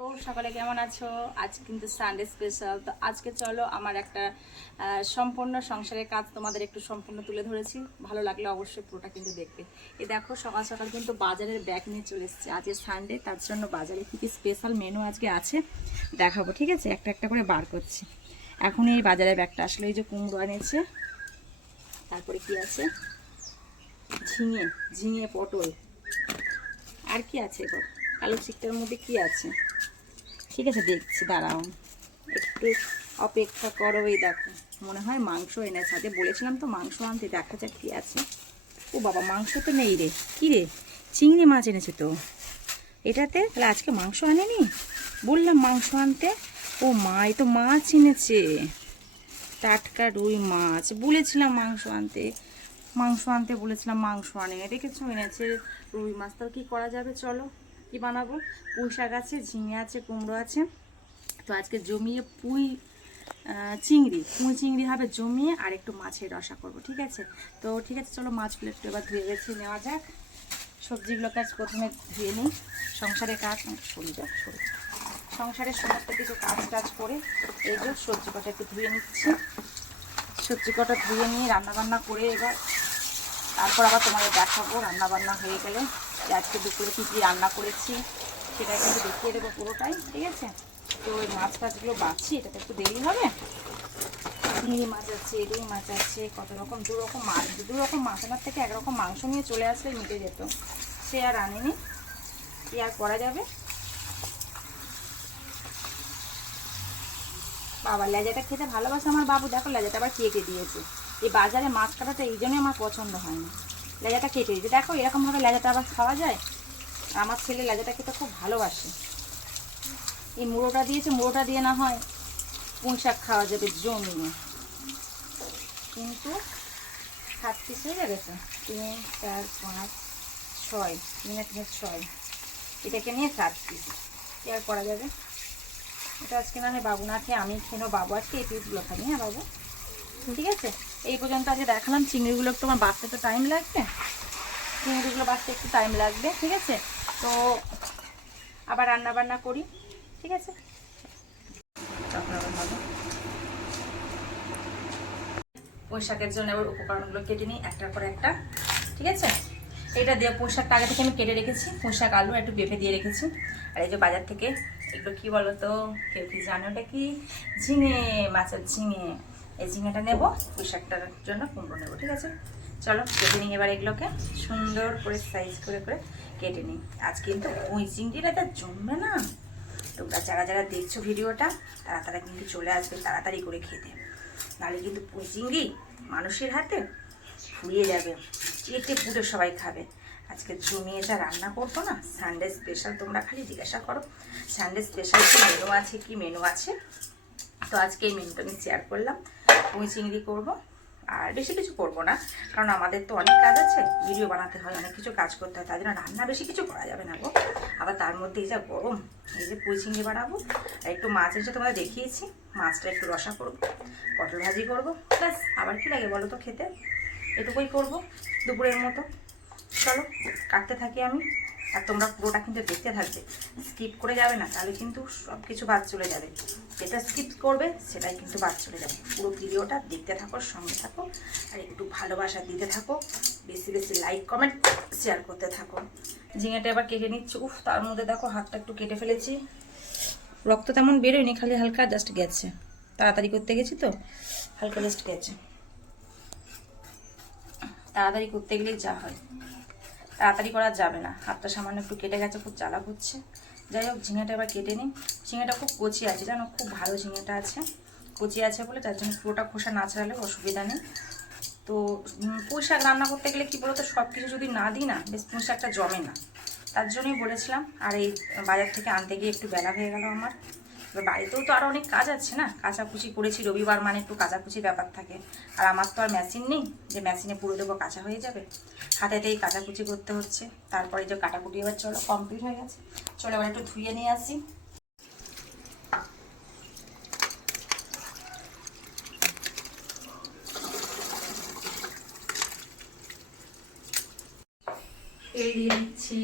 সকালে কেমন আছো? আজ কিন্তু সানডে স্পেশাল। তো আজকে চলো আমার একটা সম্পূর্ণ সংসারের কাজ তোমাদের একটু সম্পূর্ণ তুলে ধরেছি। ভালো লাগলে অবশ্যই পুরোটা কিন্তু দেখবে। এই দেখো সকাল সকাল কিন্তু বাজারের ব্যাগ নিয়ে চলে এসেছি। আজকে সানডে, তার জন্য বাজারে কী কী স্পেশাল মেনু আজকে আছে দেখাবো, ঠিক আছে? একটা একটা করে বার করছি। এখন এই বাজারের ব্যাগটা আসলে এই যে কুমড়ো এনেছে, তারপরে কি আছে, ঝিঙে ঝিঙে পটল, আর কি আছে এবার কালো চিকটার মধ্যে কি আছে, ঠিক আছে দেখছি, দাঁড়াও একটু অপেক্ষা করো। এই দেখো মনে হয় মাংস এনেছে, আজকে বলেছিলাম তো মাংস আনতে, দেখা যাক কি আছে। ও বাবা, মাংস তো নেই রে, কি রে, চিংড়ি মাছ এনেছে তো এটাতে, তাহলে আজকে মাংস আনেনি? বললাম মাংস আনতে, ও মা এ তো মাছ এনেছে, টাটকা রুই মাছ। বলেছিলাম মাংস আনতে, মাংস আনতে বলেছিলাম, মাংস আনে, দেখেছো এনেছে রুই মাছ। তো কি করা যাবে, চলো কি বানাবো। পুঁই শাক আছে, ঝিঙে আছে, কুমড়ো আছে। তো আজকে জমিয়ে পুঁই চিংড়ি হবে জমিয়ে, আর একটু মাছের রসা করব, ঠিক আছে? তো ঠিক আছে চলো, মাছগুলো একটু এবার ধুয়ে বেছে নেওয়া যাক। সবজিগুলোকে আজ প্রথমে ধুয়ে নিই। সংসারের কাজ সংসারের সমস্ত কিছু কাজ টাজ করে এই যে সবজি কটা একটু ধুয়ে নিচ্ছি। সবজি কটা ধুয়ে নিয়ে রান্নাবান্না করে এবার তারপর আবার তোমাদের দেখাবো রান্নাবান্না হয়ে গেলে যে আজকে দুপুরে কী কী রান্না করেছি সেটা কিন্তু দেখিয়ে দেবো পুরোটাই, ঠিক আছে? তো ওই মাছ টাছগুলো বাছি, এটাতে একটু দেরি হবে। চিংড়ি মাছ আছে, রুই মাছ আছে, কত রকম, দু রকম মাছ আনার থেকে একরকম মাংস নিয়ে চলে আসলে মিটে যেত। সে আর আনেনি, কি আর করা যাবে। বাবা লেজাটা খেতে ভালোবাসে আমার বাবু, দেখো লেজাটা আবার কেটে দিয়েছে। এই বাজারে মাছ কাটাটা এই জন্যই আমার পছন্দ হয় না, লেজাটা কেটে দিয়েছে। দেখো এরকমভাবে লেজাটা আবার খাওয়া যায়? আমার ছেলে লেজাটা খেতে খুব ভালোবাসে। এই মুড়োটা দিয়েছে, মুড়োটা দিয়ে না হয় পুঁই শাক খাওয়া যাবে জমিয়ে, কিন্তু 7 পিস হয়ে যাবে তো, 3 4 5 6, 3 6, এটাকে নিয়ে 7 পিস, কি আর করা যাবে। এটা আজকে না হয় বাবু না খেয়ে আমি খেয়ে নেবো, বাবু আজকে এই পিসগুলো খাবি, হ্যাঁ বাবু, ঠিক আছে? এই পর্যন্ত আজকে দেখালাম। চিংড়িগুলো একটু আমার বাঁচতে তো টাইম লাগবে, চিংড়িগুলো বাঁচতে একটু টাইম লাগবে, ঠিক আছে? তো আবার রান্না বান্না করি, ঠিক আছে? পুঁই শাকের জন্য এবার উপকরণগুলো কেটে নিই একটার পর একটা, ঠিক আছে? এটা দিয়ে পুঁই শাকটা আগে থেকে আমি কেটে রেখেছি, পুঁই শাক আলু একটু পেঁপে দিয়ে রেখেছি। আর এই যে বাজার থেকে এগুলো কি বলো তো, কেউ কি জানো এটা কি? ঝিঙে, মাছের ঝিঙে। এই ঝিঙেটা নেবো, পুঁই শাকটার জন্য কুমড়ো নেবো, ঠিক আছে? চলো কেটে নিই এবার এগুলোকে সুন্দর করে সাইজ করে করে কেটে নিই। আজ কিন্তু পুঁই চিংড়িটা তো জমবে না। তোমরা যারা যারা দেখছো ভিডিওটা তারা তারা কিন্তু চলে আসবে তাড়াতাড়ি করে খেতে, নাহলে কিন্তু পুঁই চিংড়ি মানুষের হাতে ফুরিয়ে যাবে, চেটে পুটে সবাই খাবে। আজকে জমিয়ে যা রান্না করবো না, সানডে স্পেশাল। তোমরা খালি জিজ্ঞাসা করো সানডে স্পেশাল কি মেনু আছে, কি মেনু আছে। তো আজকে এই মেনুটা আমি শেয়ার করলাম। পুঁই চিংড়ি করবো, আর বেশি কিছু করবো না, কারণ আমাদের তো অনেক কাজ আছে, ভিডিও বানাতে হয়, অনেক কিছু কাজ করতে হয়, তার জন্য রান্না বেশি কিছু করা যাবে না গো। আবার তার মধ্যে এই যা গরম, এই যে পুঁই চিংড়ি বানাবো, আর একটু মাছ এসে তোমাদের দেখিয়েছি, মাছটা একটু রসা করবো, পটল ভাজি করবো, ব্যাস। আবার কি লাগে বলো তো খেতে? এটুকুই করবো দুপুরের মতো। চলো কাটতে থাকি আমি, আর তোমরা পুরোটা কিন্তু দেখতে থাকবে, স্কিপ করে যাবে না, তাহলে কিন্তু সব কিছু বাদ চলে যাবে। যেটা স্কিপ করবে সেটাই কিন্তু বাদ চলে যাবে। পুরো ভিডিওটা দেখতে থাকো, সঙ্গে থাকো, আর একটু ভালোবাসা দিতে থাকো, বেশি বেশি লাইক কমেন্ট শেয়ার করতে থাকো। ঝিঙেটা এবার কেটে নিচ্ছি। উফ, তার মধ্যে দেখো হাতটা একটু কেটে ফেলেছি, রক্ত তেমন বেরোয়নি, খালি হালকা জাস্ট গেছে, তাড়াতাড়ি করতে গেছি তো হালকা জাস্ট গেছে। তাড়াতাড়ি করতে গেলেই যা হয়, তাড়াতাড়ি করা যাবে না। হাতটা সামান্য একটু কেটে গেছে, খুব জ্বালা করছে। যাই হোক ঝিঙেটা এবার কেটে নিই। ঝিঙেটা খুব কচি আছে জানো, খুব ভালো ঝিঙেটা আছে, কচি আছে বলে তার জন্য পুরোটা খোসা না ছাড়ালে অসুবিধা নেই। তো পুঁই শাক রান্না করতে গেলে কী বলতো, সব কিছু যদি না দিই না, বেশ পুঁই শাকটা জমে না, তার জন্যই বলেছিলাম। আর এই বাজার থেকে আনতে গিয়ে একটু বেলা হয়ে গেল আমার। এবার বাড়িতেও তো আরও অনেক কাজ আছে না, কাচাকুচি করেছি, রবিবার মানে একটু কাচাকুচি ব্যাপার থাকে। আর আমার তো আর মেশিন নেই যে মেশিনে পুরো দেবো কাঁচা হয়ে যাবে, হাতেতেই কাচাকুচি করতে হচ্ছে। তারপরে যে কাটাকুটি এবার চলো কমপ্লিট হয়ে গেছে, চলো এবার একটু ধুয়ে নিয়ে আসি। তেল দিয়ে দিচ্ছি,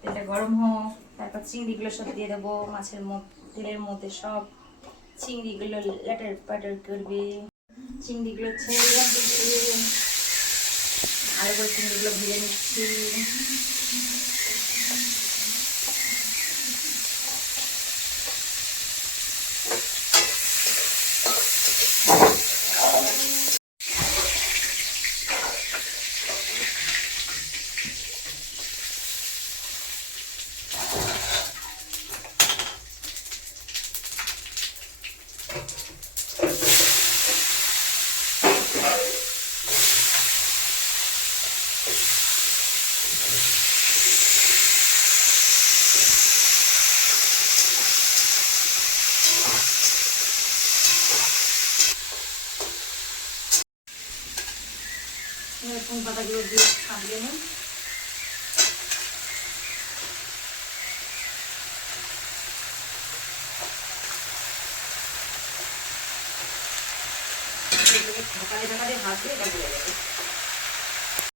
তেলটা গরম হোক, তার তারপর চিংড়িগুলো সব দিয়ে দেবো মাছের তেলের মধ্যে। সব চিংড়িগুলো লেটার প্যাটার করবে। চিংড়িগুলো ছেড়ে ভালো করে চিংড়িগুলো ভেজে নিচ্ছি। এরকম পাতাগুলো দিয়ে সাজিয়ে নিই। সকালে